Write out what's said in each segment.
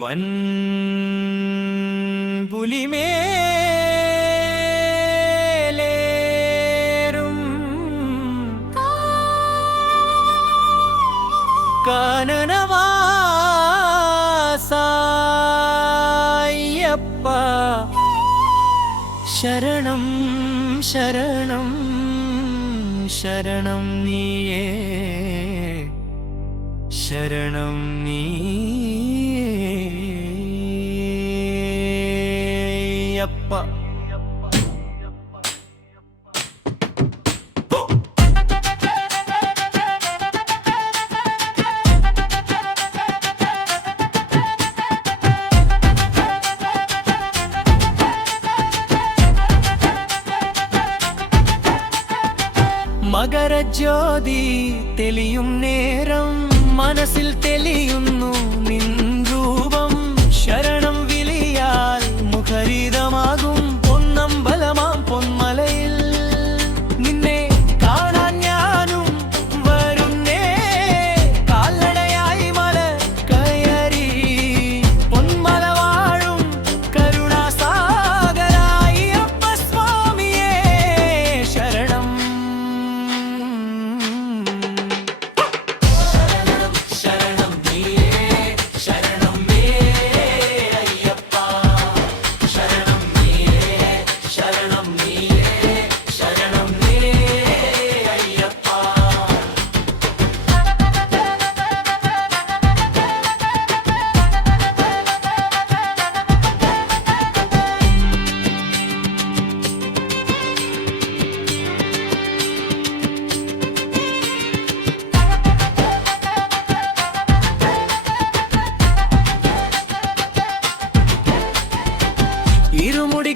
വൻപുലിമേലേറും കാനനവാസായപ്പ. ശരണം ശരണം ശരണം നീയേ. ശരണം നീയപ്പ മകരജ്യോതി തെളിയും നേരം മനസ്സിൽ തെളിയുന്നു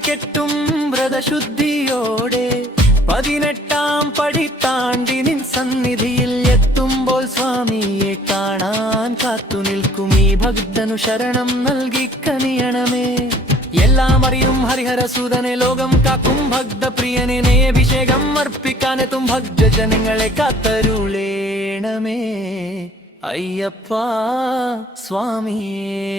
കെട്ടും വ്രതശുദ്ധിയോടെ പതിനെട്ടാം പടി താണ്ടി നിൻ സന്നിധിയിൽ എത്തുമ്പോൾ സ്വാമിയെ കാണാൻ കാത്തു നിൽക്കും. ഈ ഭക്തനു ശരണം നൽകി കനിയണമേ. എല്ലാം അറിയും ഹരിഹരസൂതനെ ലോകം കാക്കും. ഭക്തപ്രിയനെ അഭിഷേകം അർപ്പിക്കാനെത്തും. ഭക്തജനങ്ങളെ കാത്തരുളേണമേ. അയ്യപ്പ സ്വാമിയേ.